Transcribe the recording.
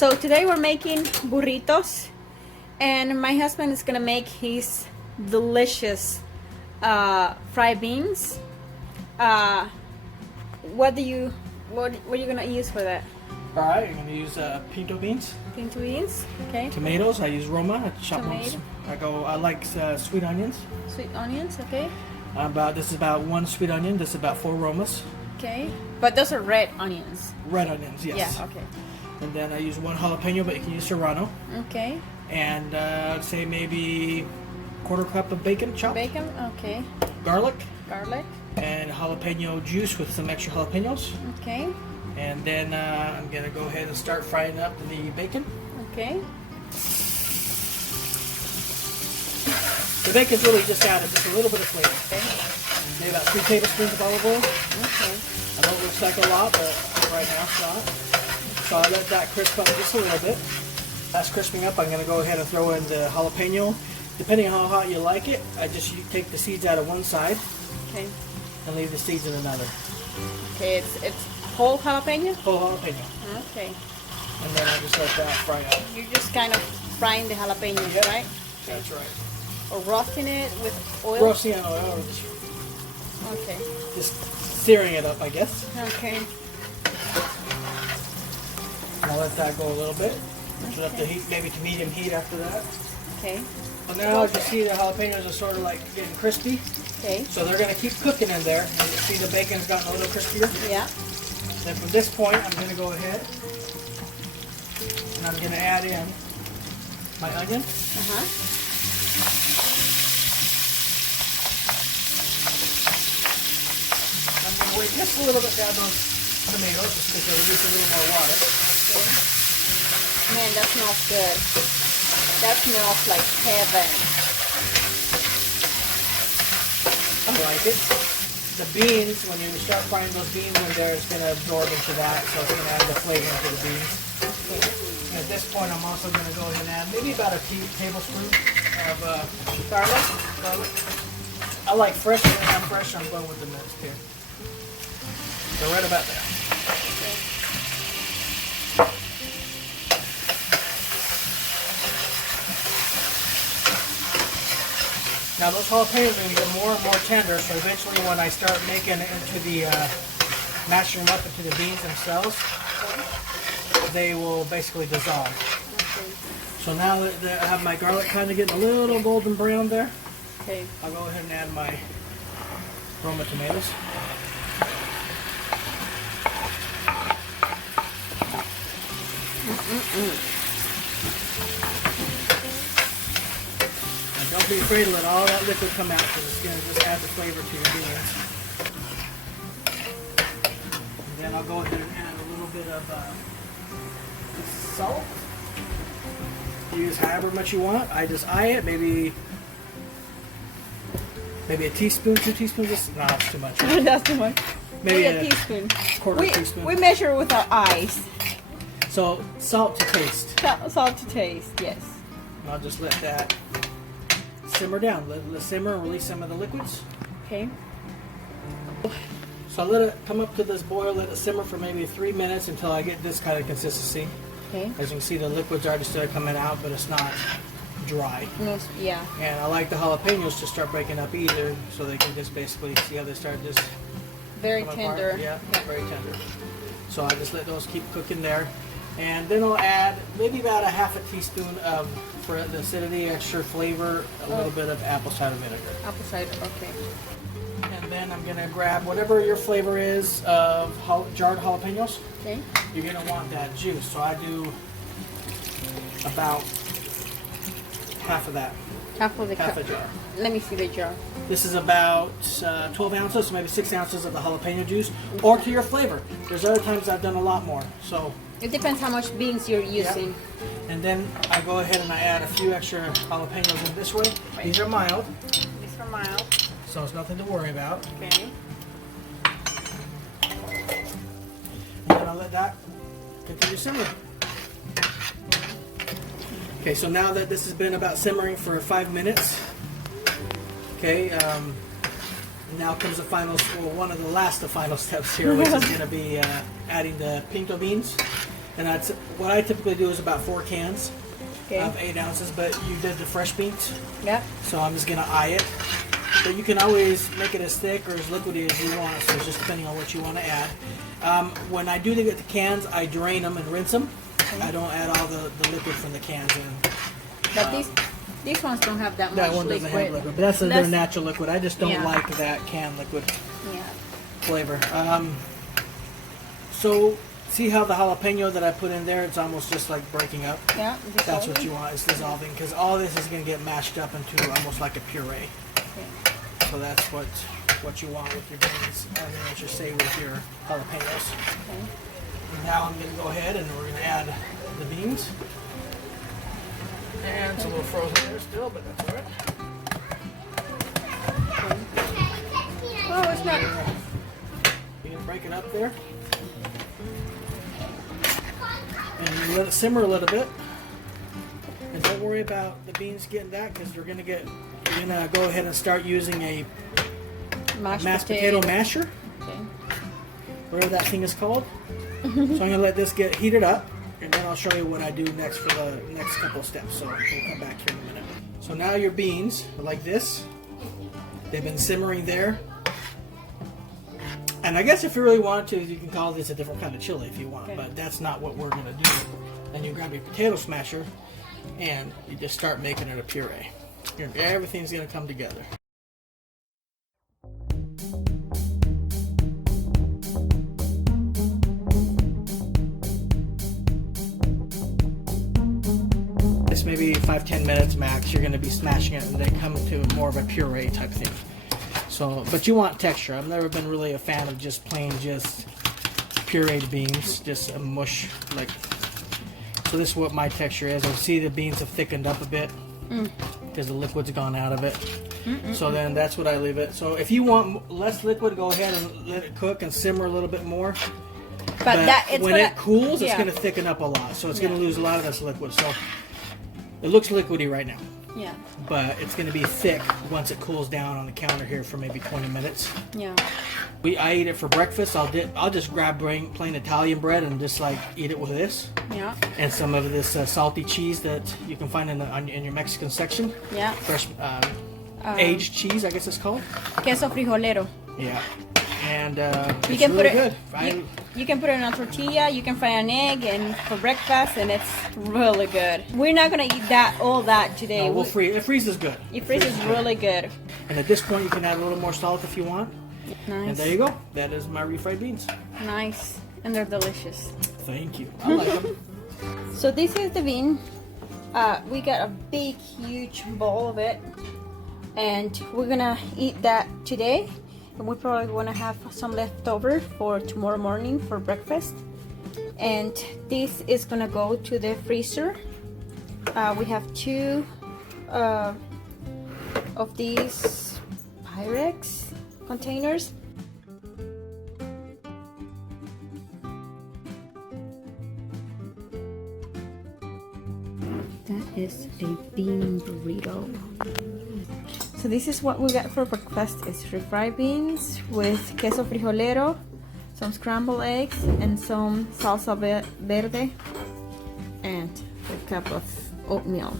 So today we're making burritos, and my husband is gonna make his delicious fried beans. What are you gonna use for that? All right, I'm gonna use pinto beans. Pinto beans, okay. Tomatoes, I use Roma. I chop them. Tomato. I like sweet onions. Sweet onions, okay. This is about 1 sweet onion. This is about 4 Romas. Okay, but those are red onions. Red onions, yes. Yeah, okay. And then I use 1 jalapeno, but you can use serrano. Okay. And I'd say maybe 1/4 cup of bacon chopped. Bacon, okay. Garlic. Garlic. And jalapeno juice with some extra jalapenos. Okay. And then I'm gonna go ahead and start frying up the bacon. Okay. The bacon's really just added just a little bit of flavor. Okay. Maybe about 3 tablespoons of olive oil. Okay. I know it looks like a lot, but right now it's not. So I let that crisp up just a little bit. That's crisping up. I'm going to go ahead and throw in the jalapeno. Depending on how hot you like it, you take the seeds out of one side. Okay. And leave the seeds in another. Okay, it's whole jalapeno? Whole jalapeno. Okay. And then I just let that fry up. You're just kind of frying the jalapenos, Yep. right? That's right. Or roasting it with oil? Roasting in oil, or Okay. just searing it up, I guess. Okay. I'll let that go a little bit. Let the heat maybe to medium heat after that. Okay. So now as you see, the jalapenos are sort of like getting crispy. Okay. So they're going to keep cooking in there. And you see the bacon's gotten a little crispier. Yeah. Then from this point, I'm going to go ahead and I'm going to add in my onion. Uh-huh. I'm going to wait just a little bit to add those tomatoes just because they'll release a little more water. Okay. Man, that smells good. That smells like heaven. I like it. The beans, when you start frying those beans in there, it's going to absorb into that, so it's going to add the flavor into the beans. Okay. And at this point, I'm also going to go ahead and add maybe about a tablespoon of Garlic? garlic. I like fresh. When I'm fresh, I'm going with the minced here. So right about there. Okay. Now those jalapenos are going to get more and more tender, so eventually when I start making it into the, mashing them up into the beans themselves, they will basically dissolve. Okay. So now that I have my garlic kind of getting a little golden brown there, Okay. I'll go ahead and add my Roma tomatoes. And don't be afraid to let all that liquid come out because it's going to just add the flavor to your beans. And then I'll go ahead and add a little bit of salt. Use however much you want. I just eye it, maybe a teaspoon, 2 teaspoons. No, that's too much. That's too much. Maybe a teaspoon. Quarter teaspoon. We measure with our eyes. So salt to taste. Salt to taste, yes. And I'll just let that simmer down. Let it simmer and release some of the liquids. Okay. So I'll let it come up to this boil, let it simmer for maybe 3 minutes until I get this kind of consistency. Okay. As you can see, the liquids already started coming out, but it's not dry. Yeah. And I like the jalapenos to start breaking up either, so they can just basically see how they start just Very come tender. apart. Yeah, very tender. So I just let those keep cooking there. And then I'll add maybe about a half a teaspoon of, for the acidity, extra flavor, a little bit of apple cider vinegar. Apple cider, okay. And then I'm gonna grab whatever your flavor is of jarred jalapenos. Okay. You're gonna want that juice. So I do about half of that. Half of the Half cup. a jar. Let me see the jar. This is about 12 ounces, so maybe 6 ounces of the jalapeno juice, or to your flavor. There's other times I've done a lot more. So. It depends how much beans you're using. Yep. And then I go ahead and I add a few extra jalapenos in this way. Right. These are mild, These are mild. so it's nothing to worry about. Okay. And then I'll let that continue simmering. Okay, so now that this has been about simmering for 5 minutes, okay, now comes the final, well, one of the final steps here, which is going to be adding the pinto beans. And that's what I typically do is about 4 cans Okay. of 8 ounces. But you did the fresh beans, Yeah. so I'm just gonna eye it. But you can always make it as thick or as liquidy as you want. So it's just depending on what you want to add. When I do get the cans, I drain them and rinse them. Okay. I don't add all the liquid from the cans in. But these ones don't have that much That one doesn't liquid. have liquid, but that's their natural liquid. I just don't Yeah. like that canned liquid Yeah. flavor. So see how the jalapeno that I put in there, it's almost just like breaking up. Yeah. That's what you want, is dissolving, because all this is going to get mashed up into almost like a puree. Okay. So that's what you want with your beans, and then what you say with your jalapenos. Okay. And now I'm going to go ahead and we're going to add the beans. And it's a little frozen there still, but that's all right. Oh, it's not. You can break it up there. And you let it simmer a little bit. And don't worry about the beans getting that, because you're gonna go ahead and start using a mashed potato masher, Okay. whatever that thing is called. So I'm gonna let this get heated up, and then I'll show you what I do next for the next couple of steps. So we'll come back here in a minute. So now your beans are like this. They've been simmering there. And I guess if you really want to, you can call this a different kind of chili if you want, Okay. but that's not what we're gonna do. Then you grab your potato smasher and you just start making it a puree. Everything's gonna come together. It's maybe 5-10 minutes max. You're gonna be smashing it and they come into more of a puree type thing. So, but you want texture. I've never been really a fan of just plain, just pureed beans, just a mush like. So this is what my texture is. I see the beans have thickened up a bit because the liquid's gone out of it. So then that's what I leave it. So if you want less liquid, go ahead and let it cook and simmer a little bit more. But when it cools, it's going to thicken up a lot. So it's going to lose a lot of this liquid. So it looks liquidy right now. Yeah. But it's going to be thick once it cools down on the counter here for maybe 20 minutes. Yeah. I eat it for breakfast. I'll just grab plain Italian bread and just like eat it with this. Yeah. And some of this salty cheese that you can find in your Mexican section. Yeah. Fresh aged cheese, I guess it's called. Queso frijolero. Yeah. And You it's can really put it. good. You can put it on a tortilla. You can fry an egg and for breakfast, and it's really good. We're not gonna eat all that today. No, it freezes good. It freezes really good. And at this point, you can add a little more salt if you want. And Nice. there you go. That is my refried beans. Nice, and they're delicious. Thank you. I like them. So this is the bean. We got a big, huge bowl of it, and we're gonna eat that today. And we probably wanna have some left over for tomorrow morning for breakfast. And this is gonna go to the freezer. We have 2 of these Pyrex containers. That is a bean burrito. So this is what we got for breakfast. It's refried beans with queso frijolero, some scrambled eggs, and some salsa verde, and a cup of oatmeal.